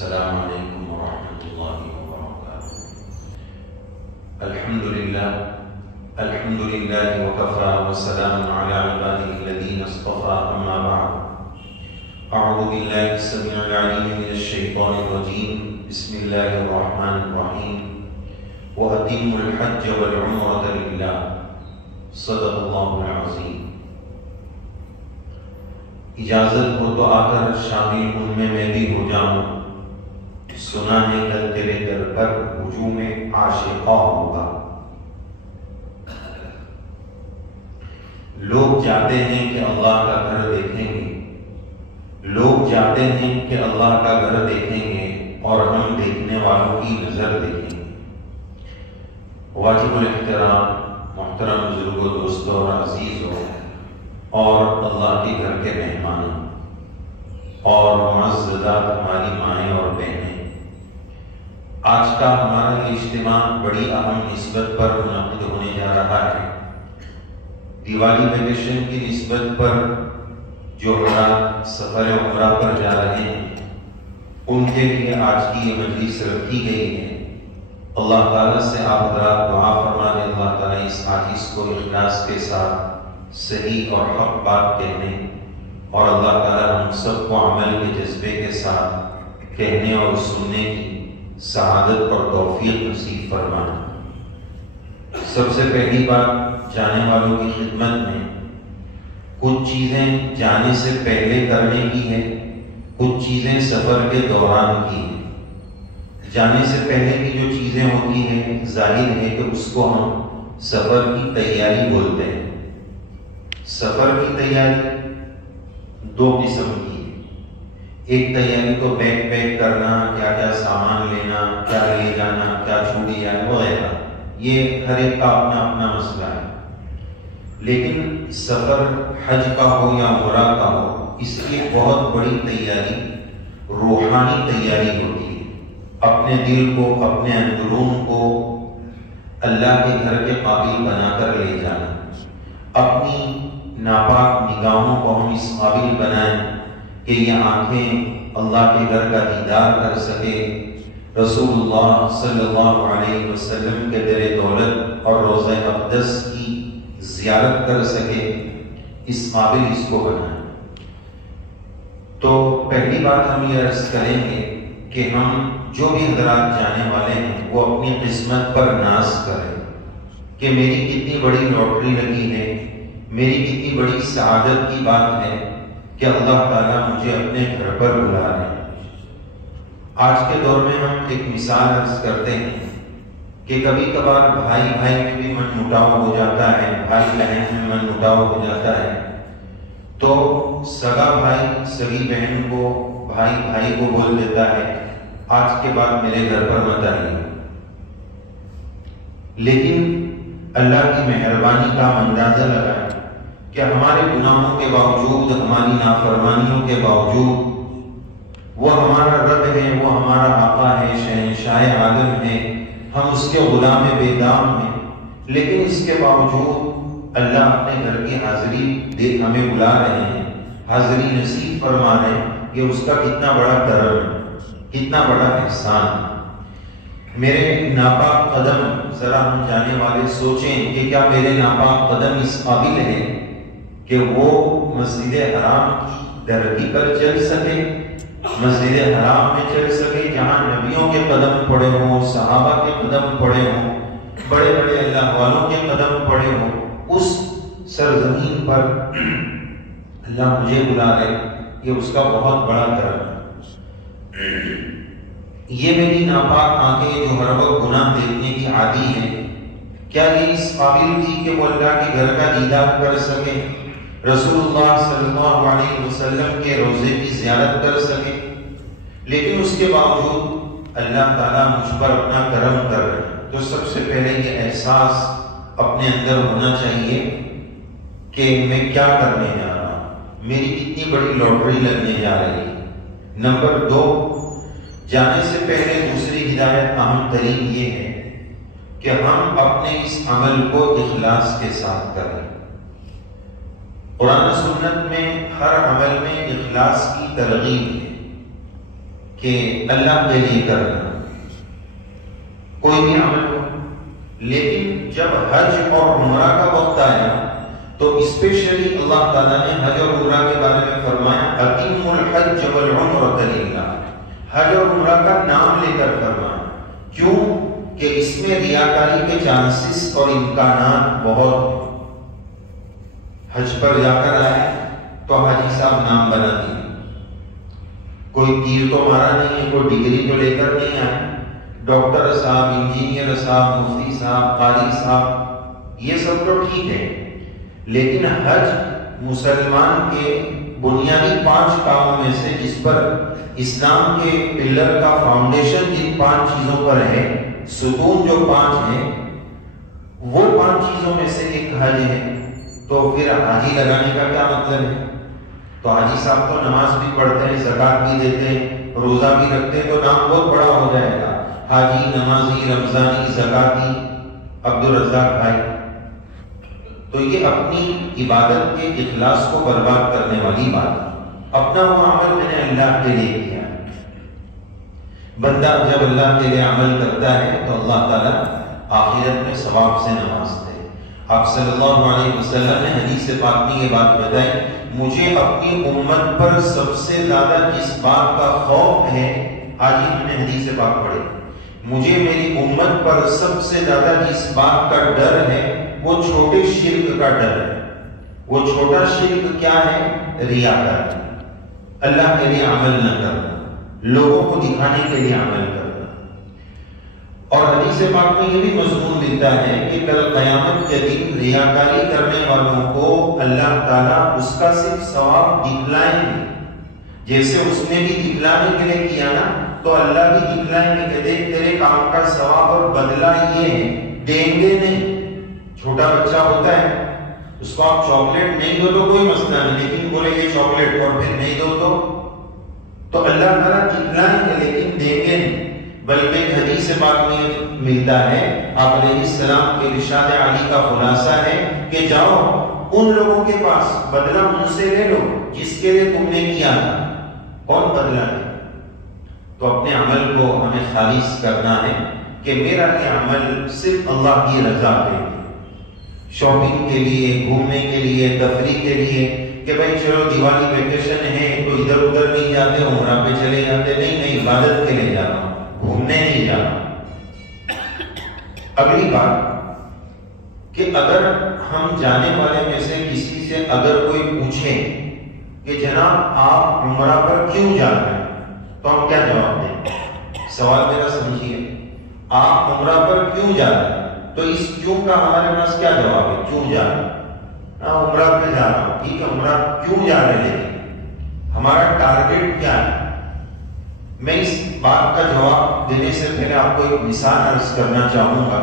السلام علیکم ورحمۃ اللہ وبرکاتہ۔ الحمد للہ وکفیٰ وسلام علی عبادہ الذین اصطفیٰ، اما بعد، اعوذ باللہ السمیع العلیم من الشیطان الرجیم، بسم اللہ الرحمن الرحیم، وَأَتِمُّوا الْحَجَّ وَالْعُمْرَةَ لِلَّهِ، صدق اللہ العظیم۔ اجازت ہو تو آ کر شامل ان میں بھی ہو جاؤں، سنا ہے کل تیرے در پر ہجوم عاشقاں ہوگا۔ لوگ جاتے ہیں کہ اللہ کا گھر دیکھیں گے، لوگ جاتے ہیں کہ اللہ کا گھر دیکھیں گے، اور ہم دیکھنے والوں کی نظر دیکھیں گے۔ واجب الاحترام محترم بزرگوں، دوستوں اور عزیزوں، اور اللہ کے گھر کے مہمان اور معززات ہماری مائیں اور بہنیں، آج کا ہمارا یہ اجتماع بڑی اہم نسبت پر منعقد ہونے جا رہا ہے۔ دیوالی ویکیشن کی نسبت پر جو حضرات سفر عمرہ پر جا رہے ہیں ان کے لیے آج کی یہ مجلس رکھی گئی ہے۔ اللہ تعالیٰ سے آپ حضرات دعا فرما دیں، اللہ تعالیٰ اس حدیث کو اخلاص کے ساتھ صحیح اور حق بات کہنے، اور اللہ تعالیٰ ہم سب کو عمل کے جذبے کے ساتھ کہنے اور سننے کی سعادت اور توفیق نصیب فرمائے۔ سب سے پہلی بات جانے والوں کی خدمت میں کچھ چیزیں جانے سے پہلے کرنے کی ہے، کچھ چیزیں سفر کے دوران کی ہیں۔ جانے سے پہلے کی جو چیزیں ہوتی ہیں ظاہر ہے کہ اس کو ہم سفر کی تیاری بولتے ہیں۔ سفر کی تیاری دو قسم کی ہے، ایک تیاری تو بیگ پیک کرنا، کیا کیا سامان لینا، کیا لے جانا، کیا چھوڑی جانا وغیرہ، یہ ہر ایک کا اپنا اپنا مسئلہ ہے۔ لیکن سفر حج کا ہو یا عمرہ کا ہو، اس کی بہت بڑی تیاری روحانی تیاری ہوتی ہے۔ اپنے دل کو، اپنے اندرون کو اللہ کے گھر کے قابل بنا کر لے جانا، اپنی ناپاک نگاہوں کو ہم اس قابل بنائیں کہ یہ آنکھیں اللہ کے گھر کا دیدار کر سکے، رسول اللہ صلی اللہ علیہ وسلم کے در دولت اور روضہ اقدس کی زیارت کر سکے، اس قابل اس کو بنائیں۔ تو پہلی بات ہم یہ عرض کریں گے کہ ہم جو بھی حضرات جانے والے ہیں وہ اپنی قسمت پر ناز کریں کہ میری کتنی بڑی لاٹری لگی ہے، میری کتنی بڑی سعادت کی بات ہے کہ اللہ تعالیٰ مجھے اپنے گھر پر بلا رہے ہیں۔ آج کے دور میں ہم ایک مثال عرض کرتے ہیں کہ کبھی کبھار بھائی بھائی میں بھی من مٹاؤ ہو جاتا ہے، بھائی بہن میں من مٹاؤ ہو جاتا ہے، تو سگا بھائی سگی بہن کو، بھائی بھائی کو بول دیتا ہے آج کے بعد میرے گھر پر مت آئیے۔ لیکن اللہ کی مہربانی کا اندازہ لگائیں کہ ہمارے گناہوں کے باوجود، ہماری نافرمانیوں کے باوجود وہ ہمارا رب ہے، وہ ہمارا آقا ہے، شہنشاہ عالم ہے، ہم اس کے غلام بے دام ہیں، لیکن اس کے باوجود اللہ اپنے گھر کی حاضری دیکھ ہمیں بلا رہے ہیں، حاضری نصیب فرما رہے ہیں۔ یہ اس کا کتنا بڑا کرم ہے، کتنا بڑا احسان ہے۔ میرے ناپاک قدم، ذرا ہم جانے والے سوچیں کہ کیا میرے ناپاک قدم اس قابل ہے کہ وہ مسجد حرام کی درگی پر چل سکے، مسجد حرام میں چل سکے جہاں نبیوں کے قدم پڑے ہوں، صحابہ کے قدم پڑے ہوں، بڑے بڑے اللہ والوں کے قدم پڑے ہوں، اس سرزمین پر اللہ مجھے بلا رہے، یہ اس کا بہت بڑا کرم ہے۔ یہ میری ناپاک آنکھیں جو ہر وقت گناہ دیکھنے کی عادی ہیں، کیا یہ اس قابل تھی کہ وہ اللہ کے گھر کا دیدار کر سکے، رسول اللہ صلی اللہ علیہ وسلم کے روضے کی زیارت کر سکے؟ لیکن اس کے باوجود اللہ تعالیٰ مجھ پر اپنا کرم کر رہے ہیں۔ تو سب سے پہلے یہ احساس اپنے اندر ہونا چاہیے کہ میں کیا کرنے جا رہا ہوں، میری کتنی بڑی لاٹری لگنے جا رہی ہے۔ نمبر دو، جانے سے پہلے دوسری ہدایت اہم ترین یہ ہے کہ ہم اپنے اس عمل کو اخلاص کے ساتھ کریں۔ قرآن و سنت میں ہر عمل میں اخلاص کی ترغیب ہے کہ اللہ کے لیے کرنا کوئی بھی عمل ہو، لیکن جب حج اور عمرہ کا وقت آیا تو اسپیشلی اللہ تعالیٰ نے حج اور عمرہ کے بارے میں فرمایا اَتِمُّ الْحَجَّ وَالْعُمْرَةَ لِلَّهِ، حج اور عمرہ کا نام لے کر فرمایا۔ کیوں؟ کہ اس میں ریاکاری کے چانسز اور امکانات بہت ہیں۔ حج پر جا کر آئے تو حاجی صاحب نام بنا دیے، کوئی تیر تو مارا نہیں ہے، کوئی ڈگری تو لے کر نہیں آئے، ڈاکٹر صاحب، انجینئر صاحب، مفتی صاحب، قاری صاحب، یہ سب تو ٹھیک ہے، لیکن حج مسلمان کے بنیادی 5 کاموں میں سے، جس پر اسلام کے پلر کا فاؤنڈیشن جن 5 چیزوں پر ہے، ستون جو 5 ہیں، وہ 5 چیزوں میں سے ایک حج ہے۔ تو پھر حاجی لگانے کا کیا مطلب ہے؟ تو حاجی صاحب تو نماز بھی پڑھتے ہیں، زکات بھی دیتے ہیں، روزہ بھی رکھتے ہیں، تو نام بہت بڑا ہو جائے گا، حاجی، نمازی، رمضانی، زکاتی، عبدالرزاق بھائی۔ تو یہ اپنی عبادت کے اخلاص کو برباد کرنے والی بات ہے۔ اپنا وہ عمل میں نے اللہ کے لیے کیا۔ بندہ جب اللہ کے لیے عمل کرتا ہے تو اللہ تعالیٰ آخرت میں ثواب سے نوازتے ہیں۔ آپ صلی اللہ علیہ وسلم نے حدیث پاک میں یہ بات بتائی، مجھے اپنی امت پر سب سے زیادہ جس بات کا خوف ہے، آج ہی ہم نے حدیث پاک پڑھی، مجھے میری امت پر سب سے زیادہ جس بات کا ڈر ہے وہ چھوٹے شرک کا ڈر ہے۔ وہ چھوٹا شرک کیا ہے؟ ریاکاری، اللہ کے لیے عمل نہ کرنا، لوگوں کو دکھانے کے لیے عمل کرنا۔ اور حدیث پاک میں یہ بھی مضمون ملتا ہے کہ کل قیامت کے دن ریاکاری کرنے والوں کو اللہ تعالیٰ اس کا صرف ثواب دکھلائیں گے، جیسے اس نے بھی دکھلانے کے لیے کیا نا، تو اللہ بھی دکھلائیں گے کہ دیکھ تیرے کام کا ثواب اور بدلہ یہ ہے، دیں گے نہیں۔ چھوٹا بچہ ہوتا ہے، اس کو آپ چاکلیٹ نہیں دو تو کوئی مسئلہ نہیں، لیکن بولے یہ چاکلیٹ اور پھر نہیں دو تو اللہ تعالیٰ دکھلائیں گے لیکن دیں گے نہیں۔ بلکہ حدیث پاک میں ملتا ہے، آپ علیہ السلام کے ارشاد علی کا خلاصہ ہے کہ جاؤ ان لوگوں کے پاس بدلہ ان سے لے لو جس کے لیے تم نے کیا تھا۔ کون بدلہ لے؟ تو اپنے عمل کو ہمیں خالص کرنا ہے کہ میرا یہ عمل صرف اللہ کی رضا کے لیے، شاپنگ کے لیے، گھومنے کے لیے، تفریح کے لیے، کہ بھائی چلو دیوالی ویکیشن ہے تو ادھر ادھر نہیں جاتے، عمرہ پہ چلے جاتے، نہیں، عبادت کے لیے جا رہا ہوں، گھومنے نہیں جا رہا۔ اگلی بات کہ اگر ہم جانے والے میں سے کسی سے اگر کوئی پوچھے کہ جناب آپ عمرہ پر کیوں جا رہے ہیں، تو ہم کیا جواب دیں؟ سوال میرا سمجھیے، آپ عمرہ پر کیوں جا رہے ہیں، تو اس کیوں کا ہمارے پاس کیا جواب ہے؟ کیوں جا رہے ہیں؟ عمرہ پہ جا رہا ہوں، ٹھیک ہے، عمرہ کیوں جا رہے ہیں، لیکن ہمارا ٹارگیٹ کیا ہے؟ میں اس بات کا جواب دینے سے پہلے آپ کو ایک مثال عرض کرنا چاہوں گا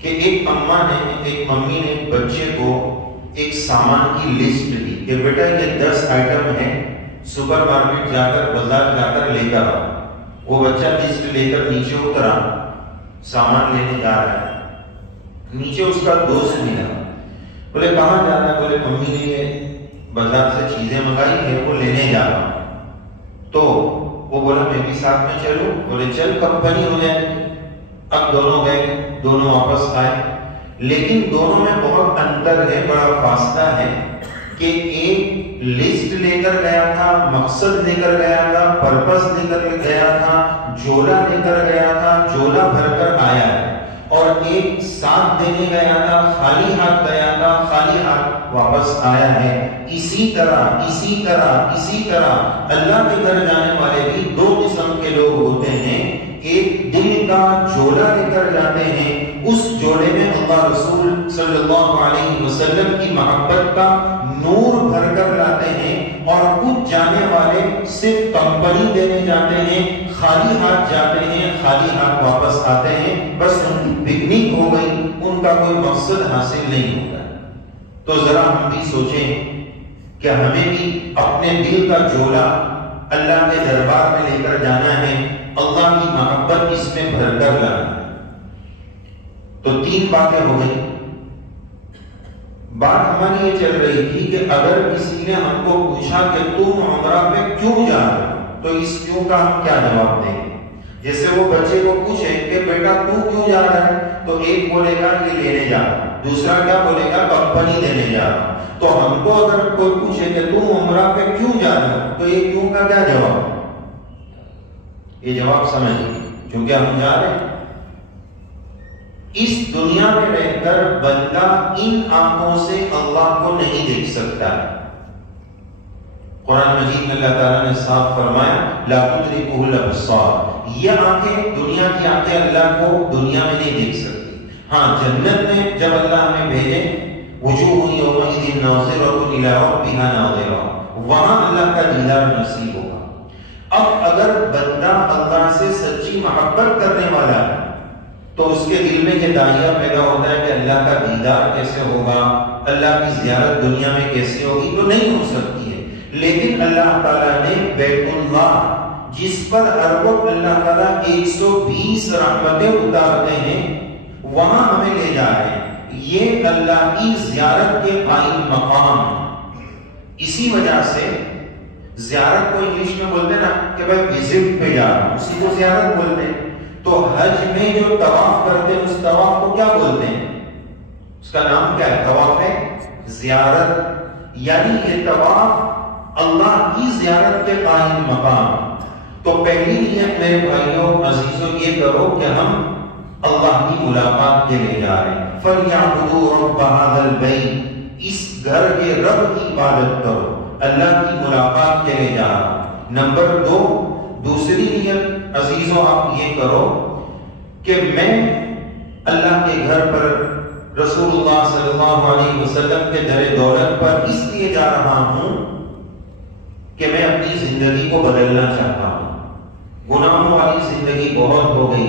کہ ایک ممی نے ایک بچے کو ایک سامان کی لسٹ دی کہ بیٹا یہ 10 آئٹم ہیں، سپر مارکیٹ جا کر، بازار جا کر لے کر آؤ۔ وہ بچہ لسٹ لے کر نیچے اترا، سامان لینے جا رہا ہے، نیچے اس کا دوست ملا، بولے کہاں جا رہا ہے؟ بولے ممی نے یہ بازار سے چیزیں منگائی ہے، وہ لینے جا رہا ہوں۔ تو وہ بولا میں بھی ساتھ میں چلوں، بولے چل کمپنی ہو جائے گی۔ اب دونوں گئے، دونوں واپس آئے، لیکن دونوں میں بہت انتر ہے، بڑا فاصلہ ہے کہ ایک لسٹ لے کر گیا تھا، مقصد لے کر گیا تھا، پرپس لے کر گیا تھا، جولا لے کر گیا تھا، جولا بھر کر آیا ہے، اور ایک ساتھ دینے گیا تھا، خالی ہاتھ گیا تھا، خالی ہاتھ واپس آیا ہے۔ اسی طرح اللہ کے گھر جانے والے بھی 2 قسم کے لوگ ہوتے ہیں۔ ایک دل کا جولا لے کر جاتے ہیں، اس جوڑے میں اللہ رسول صلی اللہ علیہ وسلم کی محبت کا نور بھر کر لاتے ہیں، اور کچھ جانے والے صرف کمپنی دینے جاتے ہیں، خالی ہاتھ جاتے ہیں، خالی ہاتھ واپس آتے ہیں، بس ان کی پکنک ہو گئی، ان کا کوئی مقصد حاصل نہیں ہوتا۔ تو ذرا ہم بھی سوچیں کہ ہمیں بھی اپنے دل کا جولا اللہ کے دربار میں لے کر جانا ہے، اللہ کی محبت اس میں بھر کر لانا ہے۔ تو 3 باتیں ہو گئی۔ بات ہماری یہ چل رہی تھی کہ اگر کسی نے ہم کو پوچھا کہ تم عمرہ پہ کیوں جا رہے ہو، تو اس کیوں کا ہم کیا جواب دیں گے؟ جیسے وہ بچے کو پوچھیں کہ بیٹا تو کیوں جا رہا ہے، تو ایک بولے گا یہ لینے جا رہا ہے، دوسرا کیا بولے گا کمپنی دینے جا رہا ہے۔ تو ہم کو اگر کوئی پوچھے کہ تم عمرہ پہ کیوں جا رہے ہو، تو یہ کیوں کا کیا جواب ہے؟ یہ جواب سمجھیے، کیونکہ ہم جا رہے ہیں۔ اس دنیا میں رہ کر بندہ ان آنکھوں سے اللہ کو نہیں دیکھ سکتا ہے۔ قرآن مجید میں اللہ تعالیٰ نے صاف فرمایا لا تدرکہ الابصار، یہ آنکھیں دنیا کی آنکھیں اللہ کو دنیا میں نہیں دیکھ سکتی۔ ہاں جنت میں جب اللہ ہمیں بھیجے وجوہ یومئذ ناظرۃ الی ربہا ناظرہ، وہاں اللہ کا دیدار نصیب ہوگا۔ اب اگر بندہ اللہ سے سچی محبت کرنے والا ہے تو اس کے دل میں یہ داعیہ پیدا ہوتا ہے کہ اللہ کا دیدار کیسے ہوگا، اللہ کی زیارت دنیا میں کیسے ہوگی، تو نہیں ہو سکتی ہے۔ لیکن اللہ تعالیٰ نے بیت اللہ جس پر ہر وقت اللہ تعالیٰ 120 رحمتیں اتارتے ہیں وہاں ہمیں لے جا رہے ہیں، یہ اللہ کی زیارت کے قائم مقام۔ اسی وجہ سے زیارت کو انگلش میں بولتے ہیں نا کہ بھائی وزٹ پہ جا رہا ہوں، اسی کو زیارت بولتے ہیں۔ تو حج میں جو طواف کرتے ہیں اس طواف کو کیا بولتے ہیں؟ اس کا نام کیا ہے؟ طواف زیارت، یعنی یہ طواف اللہ کی زیارت کے قائم مقام۔ تو پہلی نیت میرے بھائیوں عزیزوں یہ کرو کہ ہم اللہ کی ملاقات کے لیے جا رہے ہیں۔ فَلْيَعْبُدُوا رَبَّ هَذَا الْبَيْتِ، اس گھر کے رب کی عبادت کرو، اللہ کی ملاقات کے لیے جا رہا ہوں۔ نمبر 2، دوسری نیت عزیزوں آپ یہ کرو کہ میں اللہ کے گھر پر رسول اللہ صلی اللہ علیہ وسلم کے در دولت پر اس لیے جا رہا ہوں کہ میں اپنی زندگی کو بدلنا چاہتا ہوں۔ گناہوں والی زندگی بہت ہو گئی،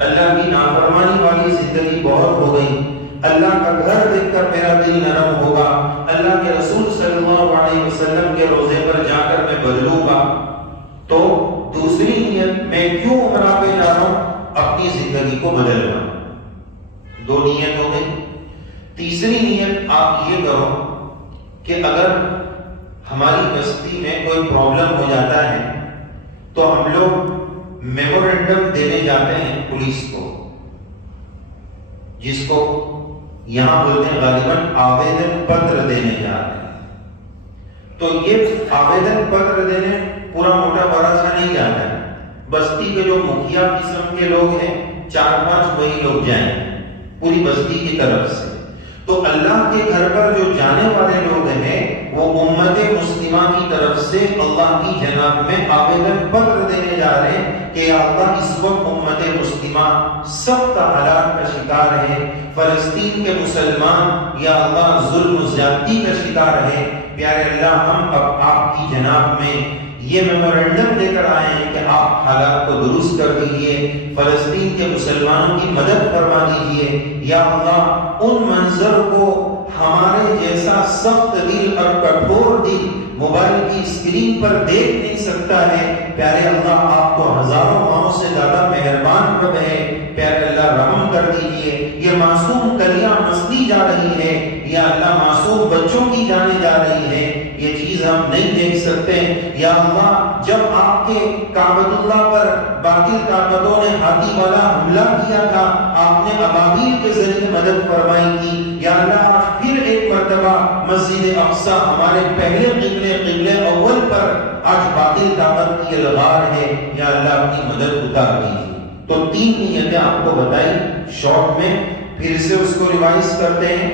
اللہ کی نافرمانی والی زندگی بہت ہو گئی، اللہ کا گھر دیکھ کر میرا دل نرم ہوگا، اللہ کے رسول صلی اللہ علیہ وسلم کے روزے پر جا کر میں بدلوں گا۔ تو دوسری نیت میں کیوں عمرہ پہ جا رہا ہوں؟ اپنی زندگی کو بدلنا۔ 2 نیت ہو گئی۔ تیسری نیت آپ یہ کرو کہ اگر ہماری بستی میں کوئی پرابلم ہو جاتا ہے تو ہم لوگ میمورینڈم دینے جاتے ہیں پولیس کو، جس کو یہاں بولتے ہیں غالباً آویدن پتر دینے جا رہے ہیں۔ تو یہ آویدن پتر دینے پورا موٹا بڑا سا نہیں جاتا ہے، بستی کے جو مکھیا قسم کے لوگ ہیں 4-5 وہی لوگ جائیں پوری بستی کی طرف سے۔ تو اللہ کے گھر پر جو جانے والے لوگ ہیں وہ امت مسلمہ کی طرف سے اللہ کی جناب میں آویدن پتر دینے جا رہے ہیں کہ یا اللہ اس وقت امت مسلمہ سخت حالات کا شکار ہے، فلسطین کے مسلمان یا اللہ ظلم و زیادتی کا شکار ہے۔ پیارے اللہ ہم اب آپ کی جناب میں یہ میمورینڈم دے کر آئے ہیں کہ آپ حالات کو درست کر دیجئے، فلسطین کے مسلمانوں کی مدد فرما دیجئے۔ یا اللہ ان منظر کو ہمارے جیسا سخت دل اور کٹھور دل موبائل کی اسکرین پر دیکھ نہیں سکتا ہے۔ پیارے اللہ آپ کو ہزاروں ماہوں سے زیادہ مہربان رب ہے، پیارے اللہ رحم کر دیجئے۔ یہ معصوم کلیاں مسلی جا رہی ہے، یا اللہ معصوم بچوں کی جانیں جا رہی ہے، یہ چیز ہم نہیں دیکھ سکتے۔ یا اللہ جب آپ کے کعبۃ اللہ پر باطل طاقتوں نے ہاتھی والا حملہ کیا تھا آپ نے ابابیل کے ذریعے مدد فرمائی تھی۔ یا اللہ آج پھر ایک مرتبہ مسجد اقصی ہمارے پہلے قبلے اول پر آج باطل طاقت کی الغار ہے، یا اللہ اپنی مدد اتار دیجیے۔ تو 3 نیتیں آپ کو بتائی شارٹ میں، پھر سے اس کو ریوائز کرتے ہیں،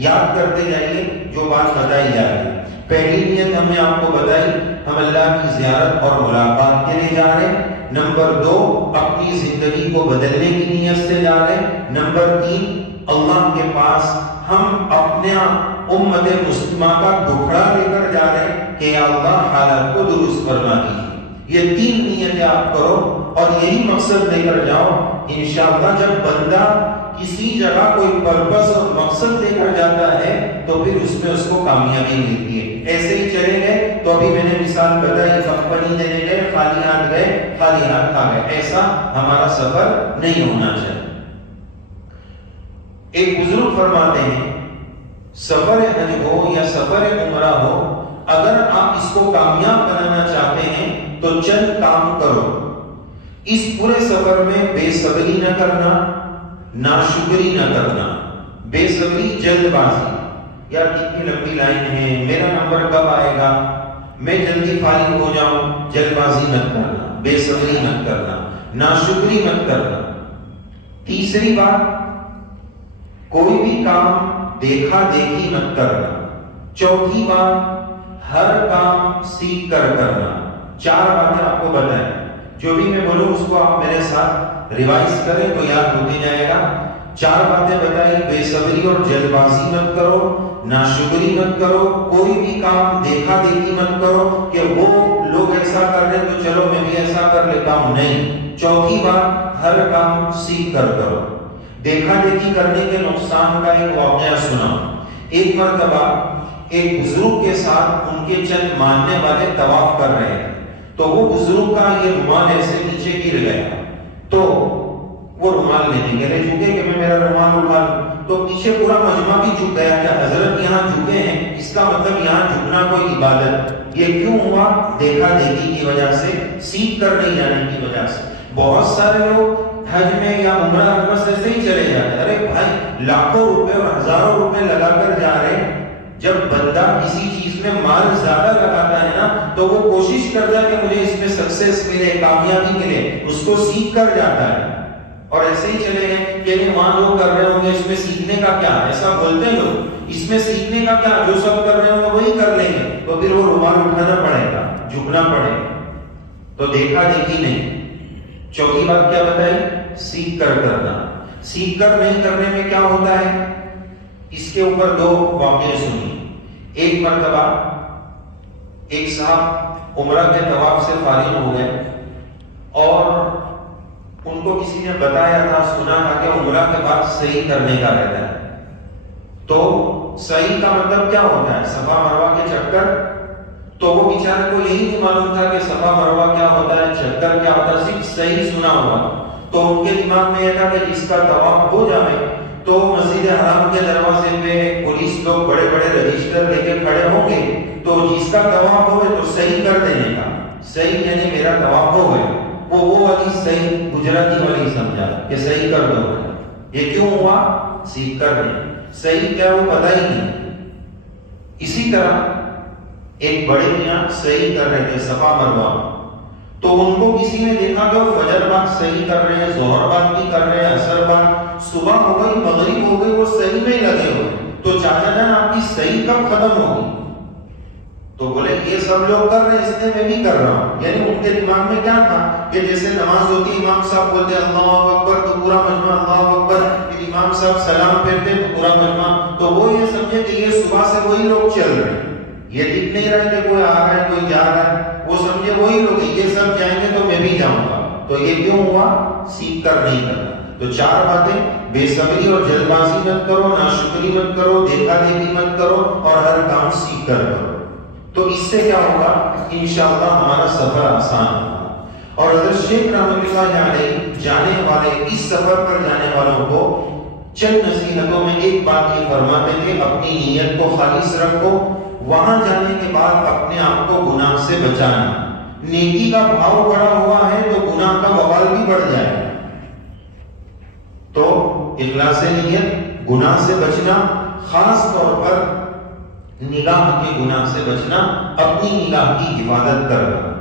یاد کرتے جائیے جو بات بتائی جا رہی ہے۔ پہلی نیت ہم نے آپ کو بتائی ہم اللہ کی زیارت اور ملاقات کے لیے جا رہے ہیں۔ نمبر 2 اپنی زندگی کو بدلنے کی نیت سے جا رہے ہیں۔ نمبر 3 اللہ کے پاس ہم اپنے امت مسلمہ کا ٹکڑا لے کر جا رہے ہیں کہ یا اللہ حالات کو درست فرما دیجیے۔ یہ 3 نیتیں آپ کرو اور یہی مقصد لے کر جاؤ۔ انشاءاللہ جب بندہ کسی جگہ کوئی پرپس اور مقصد لے کر جاتا ہے تو پھر اس میں اس کو کامیابی ملتی ہے۔ ایسے ہی چلے گئے تو ابھی میں نے مثال بتائی، کمپنی دینے گئے خالی ہاتھ گئے خالی ہاتھ آ گئے، ایسا ہمارا سفر نہیں ہونا چاہیے۔ ایک بزرگ فرماتے ہیں سفر حج ہو یا سفر عمرہ ہو، اگر آپ اس کو کامیاب بنانا چاہتے ہیں تو چند کام کرو. اس پورے سفر میں بے صبری نہ کرنا، ناشکری نہ کرنا. بے صبری جلد بازی، یار کتنی لمبی لائن ہے، میرا نمبر کب آئے گا، میں جلدی فارغ ہو جاؤں، جلد بازی مت کرنا، بے صبری مت کرنا، ناشکری مت کرنا. تیسری بات، کوئی بھی کام دیکھا دیکھی مت کرنا. چوتھی بات، ہر کام سیکھ کر کرنا. 4 باتیں آپ کو بتائیں، جو بھی میں بولوں اس کو آپ میرے ساتھ ریوائز کریں تو یاد ہوتے جائے گا. 4 باتیں بتائی، بے صبری اور جلد بازی مت کرو، ناشکری مت کرو، کوئی بھی کام دیکھا دیکھی مت کرو کہ وہ لوگ ایسا کر رہے تو چلو میں بھی ایسا کر لیتا ہوں، نہیں. چوتھی بات، ہر کام سیکھ کر کرو. دیکھا دیکھی کرنے کے نقصان کا ایک واقعہ سنا. ایک مرتبہ ایک بزرگ کے ساتھ ان کے چند ماننے والے طواف کر رہے ہیں، تو وہ بزرگ کا یہ رومال ایسے نیچے گر گیا، تو وہ رومال لینے کے لیے جھکے کہ میں میرا رومال اٹھا لوں، تو پیچھے پورا مجمع بھی جھک گیا کہ حضرت یہاں جھکے ہیں، اس کا مطلب یہاں جھکنا کوئی عبادت. یہ کیوں ہوا؟ دیکھا دیکھی کی وجہ سے، سیکھ کر نہیں جانے کی وجہ سے. بہت سارے لوگ حج میں یا عمرہ بس ایسے ہی چلے جاتے ہیں. ارے بھائی، لاکھوں روپے اور ہزاروں روپے لگا کر جا رہے ہیں. جب بندہ کسی چیز میں مال زیادہ لگاتا ہے نا تو وہ کوشش کرتا ہے کہ مجھے اس میں سکسیس ملے، کامیابی ملے، اس کو سیکھ کر جاتا ہے. اور ایسے ہی چلے گئے کہ وہاں لوگ کر رہے ہوں گے، اس میں سیکھنے کا کیا، ایسا بولتے ہیں لوگ، اس میں سیکھنے کا کیا، جو سب کر رہے ہوں گے وہی کر لیں گے، تو پھر وہ رومال اٹھانا پڑے گا، جھکنا پڑے گا. تو دیکھا دیکھی نہیں. چوتھی بات کیا بتائی؟ سیکھ کر کرنا. سیکھ کر نہیں کرنے میں کیا ہوتا ہے؟ اس کے اوپر 2 واقعے سنی. ایک مرتبہ ایک صاحب عمرہ کے طواف سے فارغ ہو گئے اور ان کو کسی نے بتایا تھا، سنا تھا کہ عمرہ کے بعد سعی کرنے کا رہتا ہے. تو سعی کا مطلب کیا ہوتا ہے؟ صفا مروہ کے چکر. تو وہ بیچارے کو یہی نہیں معلوم تھا کہ صفا مروہ کیا ہوتا ہے، چکر کیا ہوتا ہے، صرف صحیح سنا ہوا. تو ان کے دماغ میں یہ تھا کہ جس کا طواف ہو جائے تو مسجد حرام کے دروازے پہ پولیس لوگ بڑے بڑے رجسٹر لے کے کھڑے ہوں گے، تو جس کا طواف ہوئے تو صحیح کر دینے کا. صحیح یعنی میرا طواف ہو گئے، وہ والی صحیح گجراتی والی سمجھا کہ صحیح کر دو. یہ کیوں ہوا؟ سیکھ کر نہیں. صحیح کیا وہ پتہ ہی نہیں. اسی طرح ایک بڑے میاں صحیح کر رہے تھے صفا مروہ، تو ان کو کسی نے دیکھا کہ وہ فجر بعد صحیح کر رہے ہیں، ظہر بعد بھی کر رہے ہیں، عصر بعد، صبح ہو گئی، مغرب ہو گئی، وہ صحیح میں ہی لگے ہوئے. تو چاچا جان آپ کی صحیح کب ختم ہوگی؟ تو بولے یہ سب لوگ کر رہے ہیں اس لیے میں بھی کر رہا ہوں. یعنی ان کے دماغ میں کیا تھا کہ جیسے نماز ہوتی ہے، امام صاحب بولتے اللہ اکبر تو پورا مجمع اللہ اکبر، پھر امام صاحب سلام پھیرتے تو پورا مجمع. تو وہ یہ سمجھے کہ یہ صبح سے وہی لوگ چل رہے ہیں، یہ دکھ نہیں رہا کہ کوئی آ رہا ہے کوئی جا رہا ہے. وہ سمجھے وہی لوگ یہ سب جائیں گے تو میں بھی جاؤں گا. تو یہ کیوں ہوا؟ سیکھ کر نہیں کرنا. تو 4 باتیں، بے صبری اور جلد بازی مت کرو، ناشکری مت کرو، دیکھا دیکھی مت کرو، اور ہر کام سیکھ کر کرو. تو اس سے کیا ہوگا؟ انشاءاللہ ہمارا سفر آسان ہوگا. اور حضرت شیخ رحمۃ اللہ علیہ جانے والے، اس سفر پر جانے والوں کو چند نصیحتوں میں ایک بات یہ فرماتے تھے، اپنی نیت کو خالص رکھو، وہاں جانے کے بعد اپنے آپ کو گناہ سے بچانا. نیکی کا بھاؤ بڑا ہوا ہے تو گناہ کا وبال بھی بڑھ جائے گا. تو اخلاص نیت، گناہ سے بچنا، خاص طور پر نگاہ کے گناہ سے بچنا، اپنی نگاہ کی حفاظت کرنا،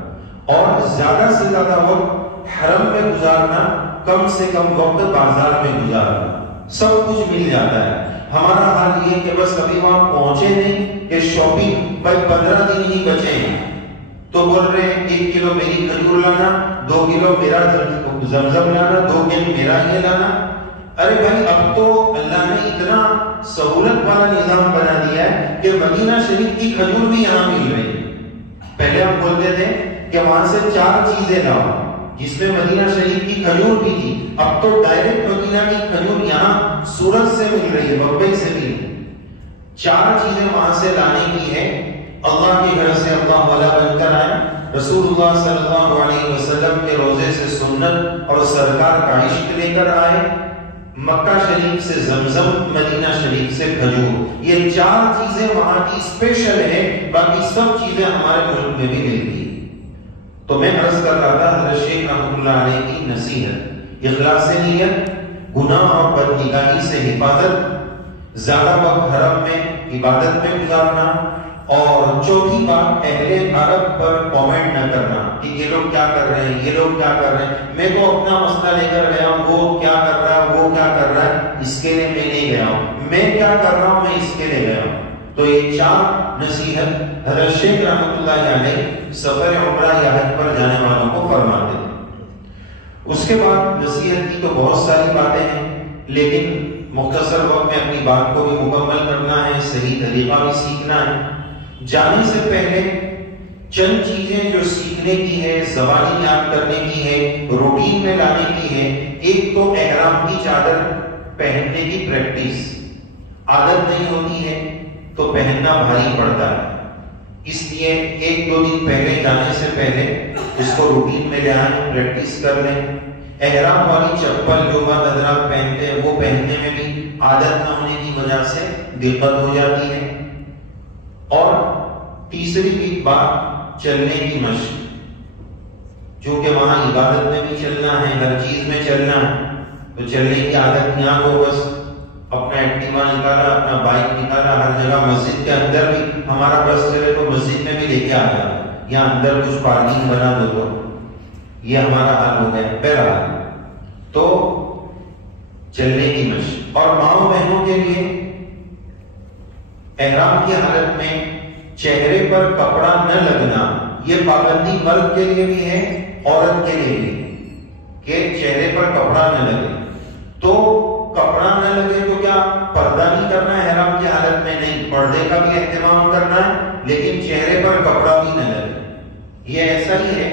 اور زیادہ سے زیادہ وقت حرم میں گزارنا، کم سے کم وقت بازار میں گزارنا. سب کچھ مل جاتا ہے. ہمارا حال یہ کہ بس ابھی وہاں پہنچے نہیں کہ شاپنگ بھائی 15 دن ہی بچے ہیں تو بول رہے ہیں 1 کلو میری کھجور لانا، 2 کلو میرا زمزم لانا، 2 کلو میرا یہ لانا. ارے بھائی اب تو اللہ نے اتنا سہولت والا نظام بنا دیا ہے کہ مدینہ شریف کی کھجور بھی یہاں مل رہی ہے. پہلے ہم بولتے تھے کہ وہاں سے 4 چیزیں لاؤ جس میں مدینہ شریف کی کھجور بھی تھی. اب تو ڈائریکٹ مدینہ کی کھجور یہاں سورت سے مل رہی ہے، بمبئی سے بھی. 4 چیزیں وہاں سے لانے کی ہے. اللہ کے گھر سے اللہ والا بن کر آئے، رسول اللہ صلی اللہ علیہ وسلم کے روزے سے سنت اور سرکار کا عشق لے کر آئے، مکہ شریف سے زمزم، مدینہ شریف سے کھجور. یہ 4 چیزیں وہاں کی اسپیشل ہے، باقی سب چیزیں ہمارے ملک میں بھی ملتی ہیں. تو میں عرض کر رہا تھا حضرت شیخ رحمۃ اللہ علیہ کی نصیحت، اخلاص نیت، گناہ اور بدنگاہی سے حفاظت، زیادہ وقت حرم میں عبادت میں گزارنا، اور چوتھی بات اہل عرب پر کامنٹ نہ کرنا کہ یہ لوگ کیا کر رہے ہیں، یہ لوگ کیا کر رہے ہیں، میں تو اپنا مسئلہ لے کر گیا ہوں، وہ کیا کر رہا ہے، وہ کیا کر رہا ہے، اس کے لیے میں نہیں گیا ہوں، میں کیا کر رہا ہوں، میں اس کے لیے گیا ہوں۔ تو یہ 4 نصیحت حضرت شیخ رحمۃ اللہ علیہ سفر عمرہ یا حج پر جانے والوں کو فرماتے ہیں۔ اس کے بعد نصیحت کی تو بہت ساری باتیں ہیں، لیکن مختصر وقت میں اپنی بات کو بھی مکمل کرنا ہے، صحیح طریقہ بھی سیکھنا ہے۔ جانے سے پہلے چند چیزیں جو سیکھنے کی ہے، زبانی یاد کرنے کی ہے، روٹین میں لانے کی ہے۔ ایک تو احرام کی چادر پہننے کی پریکٹس، عادت نہیں ہوتی ہے تو پہننا بھاری پڑتا ہے، اس لیے 1-2 دن پہلے جانے سے پہلے اس کو روٹین میں لے آئیں، پریکٹس کر لیں۔ احرام والی چپل جو بعض حضرات پہنتے ہیں وہ پہننے میں بھی عادت نہ ہونے کی وجہ سے دقت ہو جاتی ہے۔ اور تیسری ایک بات چلنے کی مشق، چونکہ وہاں عبادت میں بھی چلنا ہے، ہر چیز میں چلنا ہے، تو چلنے کی عادت یہاں کو بس اپنا ایکٹیوا نکالا، اپنا بائک نکالا، ہر جگہ مسجد کے اندر بھی ہمارا بس چلے تو مسجد میں بھی لے کے آ جاتا ہے، یہاں اندر کچھ پارکنگ بنا دو تو یہ ہمارا حال ہو گیا۔ بہرحال تو چلنے کی مشق۔ اور ماؤں بہنوں کے لیے احرام کی حالت میں چہرے پر کپڑا نہ لگنا، یہ پابندی مرد کے لیے بھی ہے، عورت کے لیے بھی ہے کہ چہرے پر کپڑا نہ لگے۔ تو کپڑا نہ لگے تو کیا پردہ نہیں کرنا ہے احرام کی حالت میں؟ نہیں، پردے کا بھی اہتمام کرنا ہے، لیکن چہرے پر کپڑا بھی نہ لگے۔ یہ ایسا ہی ہے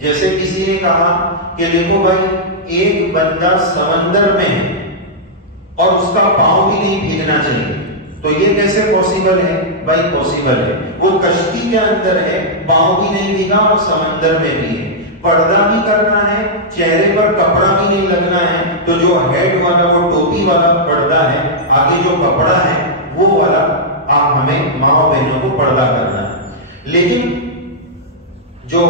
جیسے کسی نے کہا کہ دیکھو بھائی، ایک بندہ سمندر میں ہے اور اس کا پاؤں بھی نہیں بھیگنا چاہیے، تو یہ کیسے پوسیبل ہے؟ بھائی پوسیبل ہے، وہ کشتی کے اندر ہے، پاؤں بھی نہیں بھیگا اور سمندر میں بھی ہے، پردہ بھی کرنا ہے، چہرے پر کپڑا بھی نہیں لگنا ہے، تو جو ہیڈ والا وہ ٹوپی والا پردہ ہے، آگے جو کپڑا ہے وہ والا آپ ہمیں ماں بہنوں کو پردہ کرنا ہے۔ لیکن جو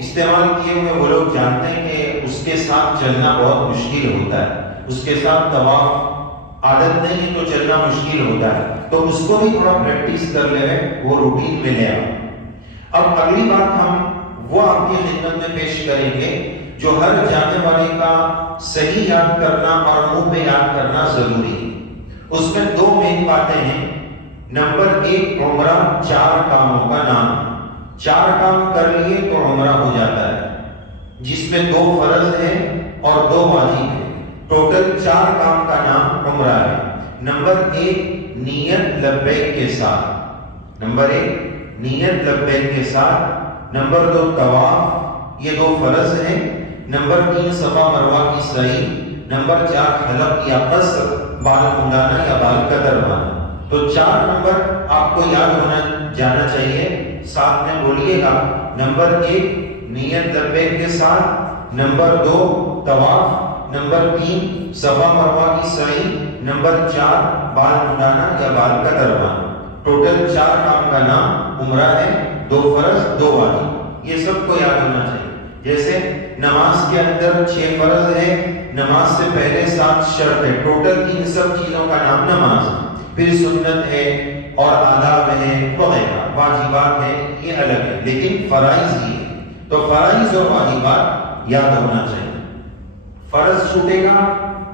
استعمال کیے ہوئے وہ لوگ جانتے ہیں کہ اس کے ساتھ چلنا بہت مشکل ہوتا ہے، اس کے ساتھ طواف عادت نہیں ہے تو چلنا مشکل ہوتا ہے، تو اس کو بھی تھوڑا پریکٹس کر لے، وہ روٹین میں لے آؤ۔ اب اگلی بات ہم وہ آپ کی خدمت میں پیش کریں گے جو ہر جانے والے کا صحیح یاد کرنا اور منہ پہ یاد کرنا ضروری ہے۔ اس میں 2 مین باتیں ہیں۔ نمبر 1، عمرہ 4 کاموں کا نام، 4 کام کر لیے تو عمرہ ہو جاتا ہے، جس میں 2 فرض ہیں اور 2 واجب ہیں، ٹوٹل 4 کام کا نام عمرہ ہے۔ نمبر 1، نیت لبیک کے ساتھ، نمبر 1 نیت لبیک کے ساتھ، نمبر 2 طواف، یہ 2 فرض ہیں، نمبر 3 صفا مروہ کی سعی، نمبر 4 حلق یا قصر، بال منڈانا یا بال کتروانا۔ تو 4 نمبر آپ کو یاد ہونا جانا چاہیے، ساتھ میں بولیے گا۔ نمبر 1 نیت لبیک کے ساتھ، نمبر 2 طواف، نمبر 3 صفا مروہ کی سعی، نمبر 4 بال منڈانا یا بال کتروانا۔ ٹوٹل 4 کام کا نام عمرہ ہے، 2 فرض 2 واجب، یہ سب کو یاد ہونا چاہیے۔ جیسے نماز کے اندر 6 فرض ہے، نماز سے پہلے 7 شرط ہے، ٹوٹل ان سب چیزوں کا نام نماز ہے۔ پھر سنت ہے اور آداب ہے وغیرہ، واجبات ہے، یہ الگ ہے، لیکن فرائض ہی ہے، تو فرائض اور واجبات یاد ہونا چاہیے۔ فرض چھوٹے گا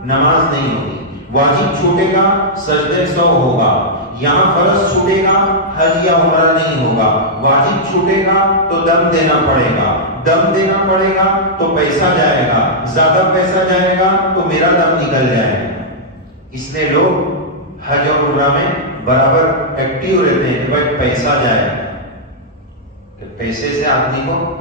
نماز نہیں ہوگی، واجب چھوٹے گا سجدے 100 ہوگا، یہاں فرض چھوٹے گا حج یا عمرہ نہیں ہوگا، واجب چھوٹے گا تو دم دینا پڑے گا، دم دینا پڑے گا تو پیسہ جائے گا، زیادہ پیسہ جائے گا تو میرا دم نکل جائے گا۔ اس لیے لوگ حج اور عمرہ میں برابر ایکٹیو رہتے ہیں کہ بھائی پیسہ جائے، کہ پیسے سے آدمی کو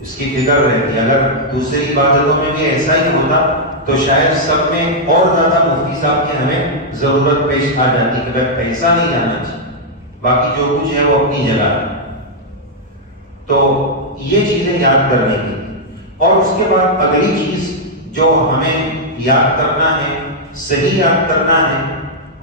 اس کی فکر رہتی ہے۔ اگر دوسری عبادتوں میں بھی ایسا ہی ہوتا تو شاید سب میں اور زیادہ مفتی صاحب کی ہمیں ضرورت پیش آ جاتی کہ بھائی پیسہ نہیں جانا چاہیے، باقی جو کچھ ہے وہ اپنی جگہ ہے۔ تو یہ چیزیں یاد کرنے کی، اور اس کے بعد اگلی چیز جو ہمیں یاد کرنا ہے، صحیح یاد کرنا ہے،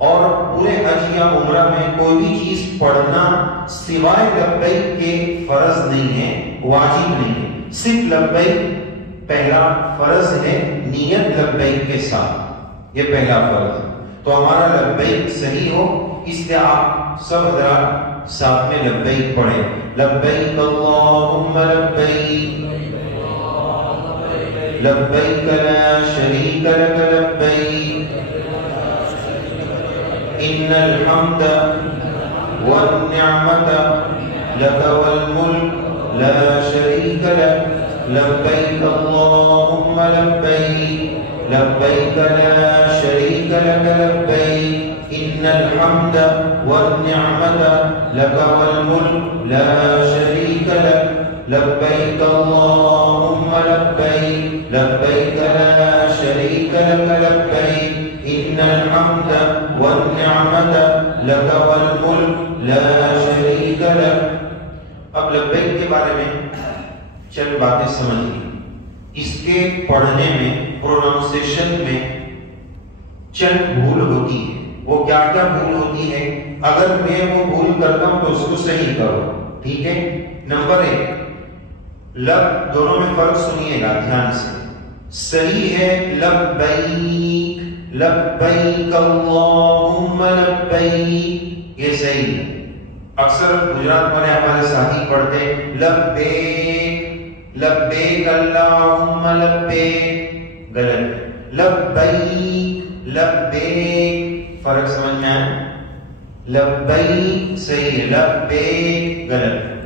اور پورے حج یا عمرہ میں کوئی بھی چیز پڑھنا سوائے لبیک کے فرض نہیں ہے، واجب نہیں ہے۔ صرف لبیک پہلا فرض ہے، نیت لبیک کے ساتھ، یہ پہلا فرض ہے۔ تو ہمارا لبیک صحیح ہو، اس لیے آپ سب حضرات ساتھ میں لبیک پڑھیں، لبیک اللہم لبیک لبیک لا شریک لک لبیک ان الحمد والنعمت لک والملک لا شریک لک لبیک اللہم لبیک لبیک لا شریک لک لبیک ان الحمد والنعمت لک والملک لا شریک لک لبیک اللہم لبیک لبیک لا شریک لک لبیک ان الحمد والنعمت لک والملک لا شریک لک۔ اب لبیک کے بارے میں چند باتیں سمجھیں۔ اس کے پڑھنے میں، پروننسیشن میں چند بھول ہوتی ہے۔ وہ کیا کیا بھول ہوتی ہے؟ اگر میں وہ بھول کرتا ہوں تو اس کو صحیح کرو، ٹھیک ہے؟ نمبر 1، لب دونوں میں فرق سنیے گا دھیان سے۔ صحیح ہے لبیک لبیک اللہم لبیک، یہ صحیح ہے۔ اکثر گجرات والے ہمارے ساتھی پڑھتے لبیک لبیک اللہم لبیک، غلط ہے۔ لبیک لبیک، فرق سمجھ میں آیا؟ لبیک صحیح ہے، لبیک غلط ہے۔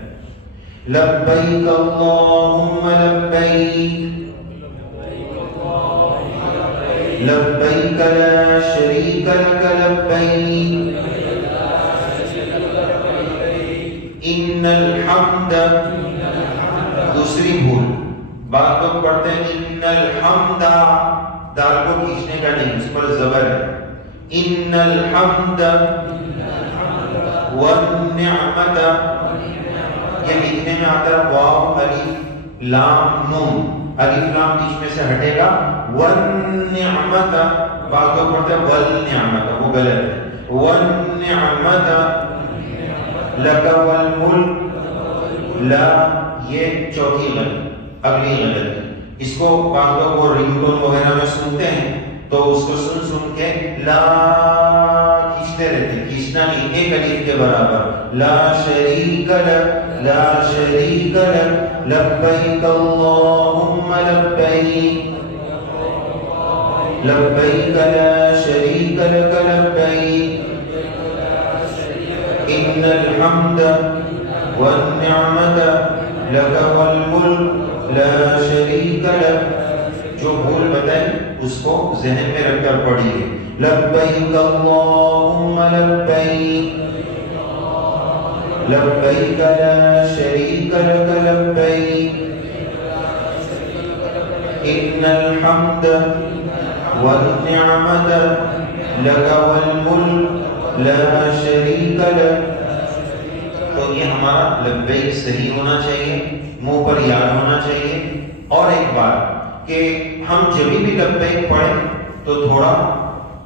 لبیک اللہم لبیک لبیک لا شریک لک لبیک ان الحمد، دوسری بھول، بعض لوگ پڑھتے ہیں ان الحمد، دال کو کھینچنے کا نہیں، اس پر زبر ہے، ان الحمد والنعمت، یہ لکھنے میں آتا ہے واو الف لام نون، الف لام بیچ میں سے ہٹے گا، والنعمت، بعض لوگ پڑھتے ہیں والنعمت، وہ غلط ہے، والنعمت لک والملک لا، یہ چوتھی غلط، اگلی غلط ہے۔ اس کو بعض لوگ وہ رنگ ٹون وغیرہ میں سنتے ہیں تو اس کو سن سن کے لا کھینچتے رہتے، کھینچنا نہیں، ایک الف کے برابر، لا شریک لک لا شریک لک لبیک اللہم لبیک لبیک لا شریک لک لبیک ان الحمد والنعمت لک والملک لا شریک لک۔ جو بھول بتائیں اس کو ذہن میں رکھ کر پڑھیے، لبیک اللہم لبیک لبیک لا شریک لک لبیک ان الحمد والنعمت لک والملک لا شریک لک۔ تو یہ ہمارا لبیک صحیح ہونا چاہیے، منہ پر یاد ہونا چاہیے۔ اور ایک بات کہ ہم جب بھی لبیک پڑھیں تو تھوڑا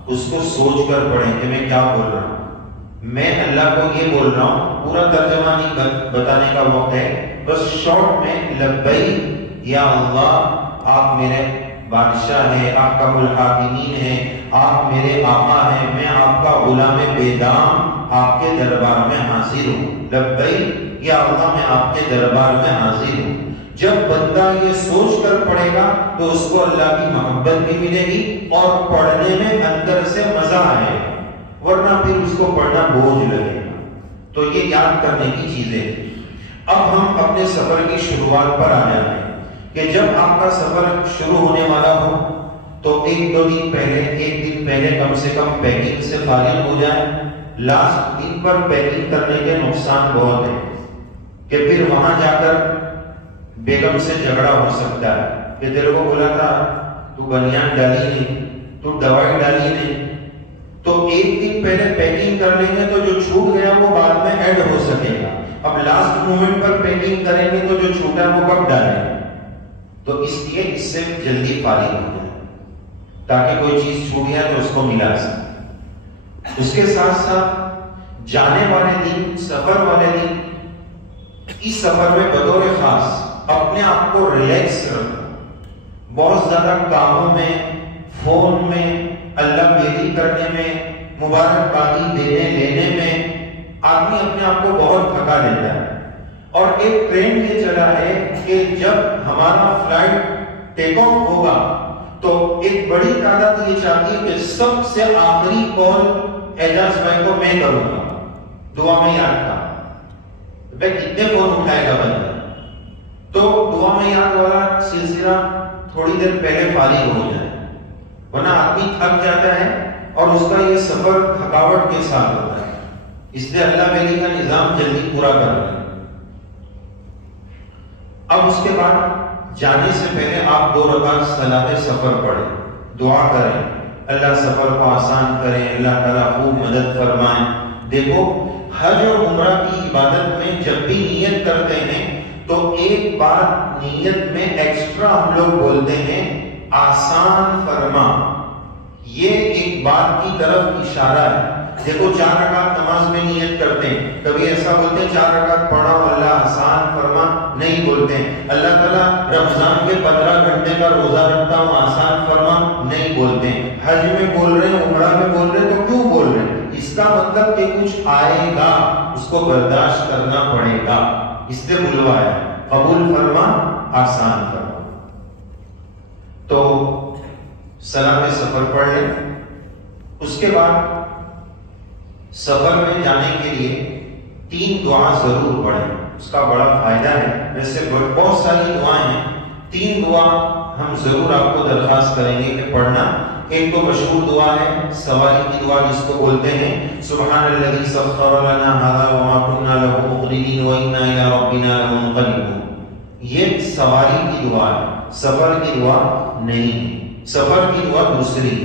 اس کو سوچ کر پڑھیں کہ میں کیا بول رہا ہوں، میں اللہ کو یہ بول رہا ہوں، پورا ترجمہ نہیں بتانے کا وقت ہے، بس شارٹ میں لبیک یا اللہ، آپ میرے بادشاہ ہیں، آپ کا الحاکمین ہیں، آپ میرے آقا ہیں، میں آپ کا غلام بے دام آپ کے دربار میں حاضر ہوں، لبیک یا اللہ میں آپ کے دربار میں حاضر ہوں۔ جب بندہ یہ سوچ کر پڑھے گا تو اس کو اللہ کی محبت بھی ملے گی اور پڑھنے میں اندر سے مزہ آئے گا، ورنہ پھر اس کو پڑھنا بوجھ لگے گا۔ تو یہ یاد کرنے کی چیزیں تھیں۔ اب ہم اپنے سفر کی شروعات پر آ جائیں کہ جب آپ کا سفر شروع ہونے والا ہو تو ایک دن پہلے کم سے کم پیکنگ سے فارغ ہو جائیں۔ لاسٹ دن پر پیکنگ کرنے کے نقصان بہت ہیں کہ پھر وہاں جا کر بیگم سے جھگڑا ہو سکتا ہے کہ تیرے کو بولا تھا تو بنیان ڈالی نہیں، تو دوائی ڈالی نہیں۔ تو ایک دن پہلے پیکنگ کر لیں گے تو جو چھوٹ گیا وہ بعد میں ایڈ ہو سکے گا۔ اب لاسٹ مومنٹ پر پیکنگ کریں گے تو جو چھوٹا وہ کب ڈالیں؟ تو اس لیے اس سے جلدی فارغ ہو جائے تاکہ کوئی چیز چھوٹ گیا تو اس کو ملا سکے۔ اس کے ساتھ ساتھ جانے والے دن، سفر والے دن، اس سفر میں بطور خاص اپنے آپ کو ریلیکس رکھو. بہت زیادہ کاموں میں، فون میں، اللہ بیری کرنے میں، مبارکبادی دینے لینے میں آدمی اپنے آپ کو بہت تھکا دیتا ہے. اور ایک ٹرینڈ یہ چلا ہے کہ جب ہمارا فلائٹ ٹیک آف ہوگا تو ایک بڑی تعداد یہ چاہتی ہے کہ سب سے آخری کال اعجاز بھائی کو میں کروں گا، دعا میں یاد تھا. بھائی کتنے فون اٹھائے گا بندہ؟ تو دعا میں یاد والا سلسلہ تھوڑی دیر پہلے فارغ ہو جائے، ورنہ آدمی تھک جاتا ہے اور اس کا یہ سفر تھکاوٹ کے ساتھ ہوتا ہے. اس لیے اللہ میری کا نظام جلدی پورا کر رہا ہے. اب اس کے بعد جانے سے پہلے آپ 2 رکعت صلاۃ سفر پڑھیں، دعا کریں اللہ سفر کو آسان کریں، اللہ تعالیٰ خوب مدد فرمائیں. دیکھو حج اور عمرہ کی عبادت میں جب بھی نیت کرتے ہیں تو ایک بات نیت میں ایکسٹرا ہم لوگ بولتے ہیں، آسان فرما. یہ ایک بات کی طرف اشارہ ہے. دیکھو 4 رکعت نماز میں نیت کرتے ہیں، کبھی ایسا بولتے ہیں 4 رکعت پڑھا اللہ آسان فرما، نہیں بولتے ہیں. اللہ تعالیٰ رمضان کے 15 گھنٹے کا روزہ رکھتا ہوں آسان فرما، نہیں بولتے ہیں. حج میں بول رہے ہیں، عمرہ میں بول رہے ہیں، تو کیوں بول رہے ہیں؟ اس کا مطلب کہ کچھ آئے گا، اس کو برداشت کرنا پڑے گا، اس سے بلوایا قبول فرما، آسان فرما. تو صلاۃ سفر پڑھ لیں. اس کے بعد سفر میں جانے کے لیے 3 دعا ضرور پڑھیں، اس کا بڑا فائدہ ہے. ویسے بہت ساری دعائیں ہیں، 3 دعا ہم ضرور آپ کو درخواست کریں گے کہ پڑھنا. ایک تو مشہور دعا ہے سواری کی دعا، جس کو بولتے ہیں سبحان الذی سخر لنا ھذا وما كنا له مقرنین وانا الی ربنا لمنقلبون. یہ سواری کی دعا ہے، سفر کی دعا نہیں. سفر کی دعا دوسری.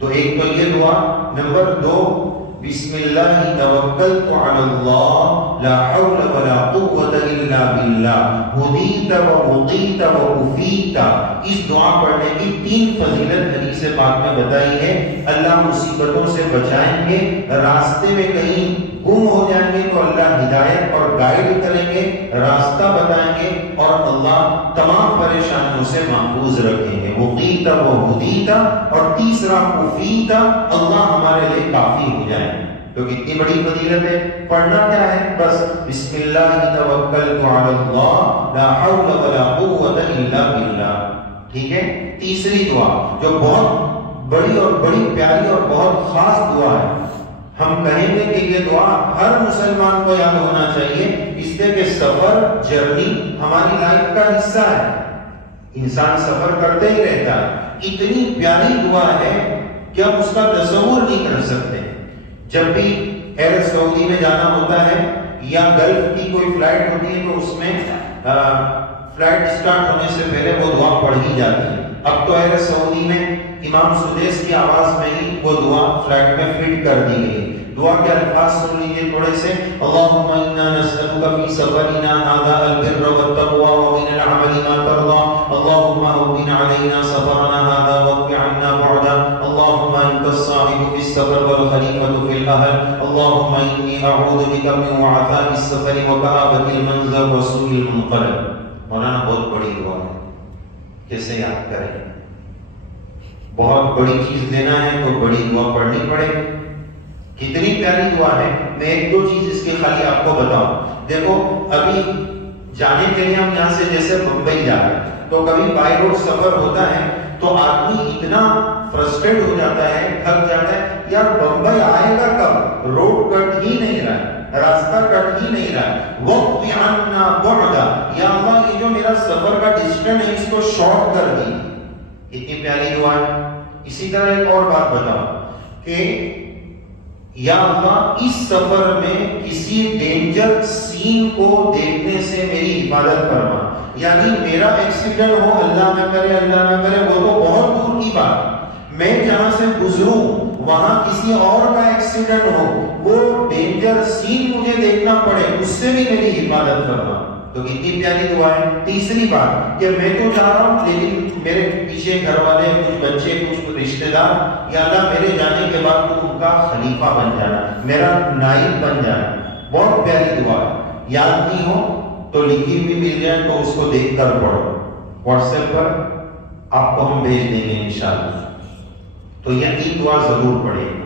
تو ایک تو یہ دعا. نمبر 2 بسم اللہ توکلت علی اللہ لا حول ولا قوة الا باللہ ہدیت وعطیت وعفیت. اس دعا پڑھنے کی 3 فضیلت حدیث پاک میں بتائی ہے. اللہ مصیبتوں سے بچائیں گے، راستے میں کہیں گم ہو جائیں گے تو اللہ ہدایت اور گائیڈ کریں گے، راستہ بتائیں گے، اور اللہ تمام پریشانیوں سے محفوظ رکھیں گے. وقیت وہدیت. اور تیسرا وفیت، اللہ ہمارے لیے کافی ہو جائے. تو کتنی بڑی فضیلت ہے. پڑھنا کیا ہے؟ بس بسم اللہ توکلت علی اللہ لا حول ولا قوة الا باللہ. ٹھیک ہے. تیسری دعا جو بہت بڑی اور بڑی پیاری اور بہت خاص دعا ہے، ہم کہیں گے کہ یہ دعا ہر مسلمان کو یاد ہونا چاہیے، اس لیے کہ سفر جرنی ہماری لائف کا حصہ ہے. انسان سفر کرتے ہی رہتا ہے. اتنی پیاری دعا ہے کہ ہم اس کا تصور نہیں کر سکتے. جب بھی ایئر سعودی میں جانا ہوتا ہے یا گلف کی کوئی فلائٹ ہوتی ہے تو اس میں فلائٹ سٹارٹ ہونے سے پہلے وہ دعا پڑھی جاتی ہے. اب تو ایئر سعودی میں امام سدیس کی آواز میں ہی وہ دعا فلائٹ میں فٹ کر دی گئی. دعا کے الفاظ سن لیجیے تھوڑے سے. اللہم انا نسألک فی سفرنا ھذا البر والتقوى ومن العمل ما ترضى اللہم هون علینا سفرنا ھذا واقف عنا بعدا اللہم انت الصاحب فی السفر والخلیفۃ فی الاہل اللہم انی اعوذ بک من وعثاء السفر وکآبۃ المنظر وسوء المنقلب. مولانا بہت بڑی دعا ہے، کیسے یاد کریں؟ بہت بڑی چیز لینا ہے تو بڑی دعا پڑھنی پڑے. کتنی پیاری دعا ہے. میں 1-2 چیز اس کے خالی آپ کو بتاؤں. دیکھو ابھی جانے کے لیے ہم یہاں سے جیسے بمبئی جا رہے ہیں تو کبھی بائی روڈ سفر ہوتا ہے تو آدمی اتنا فرسٹریٹ ہو جاتا ہے، تھک جاتا ہے، یار بمبئی آئے گا کب؟ روڈ کٹ ہی نہیں رہا ہے، راستہ کٹ ہی نہیں رہا ہے. وقت عنا بعدا، یا اللہ یہ جو میرا سفر کا ڈسٹینس ہے اس کو شارٹ کر دی. اتنی پیاری دعا ہے. اسی طرح ایک اور بات بتاؤ کہ یا اللہ اس سفر میں کسی ڈینجر سین کو دیکھنے سے میری حفاظت فرما. یعنی میرا ایکسیڈنٹ ہو، اللہ نہ کرے اللہ نہ کرے، وہ تو بہت دور کی بات. میں جہاں سے گزروں وہاں کسی اور کا ایکسیڈنٹ ہو، وہ ڈینجر سین مجھے دیکھنا پڑے، اس سے بھی میری حفاظت فرما. تو کتنی پیاری دعا ہے. تیسری بات کہ میں تو جا رہا ہوں لیکن میرے پیچھے گھر والے، کچھ بچے، کچھ رشتہ دار، یا اللہ میرے جانے کے بعد تو ان کا خلیفہ بن جانا، میرا نائب بن جانا. بہت پیاری دعا ہے. یاد نہیں ہو تو لکھی ہوئی مل جائے تو اس کو دیکھ کر پڑھو، واٹس ایپ پر آپ کو ہم بھیج دیں گے انشاءاللہ۔ تو یقین دعا ضرور پڑھیں۔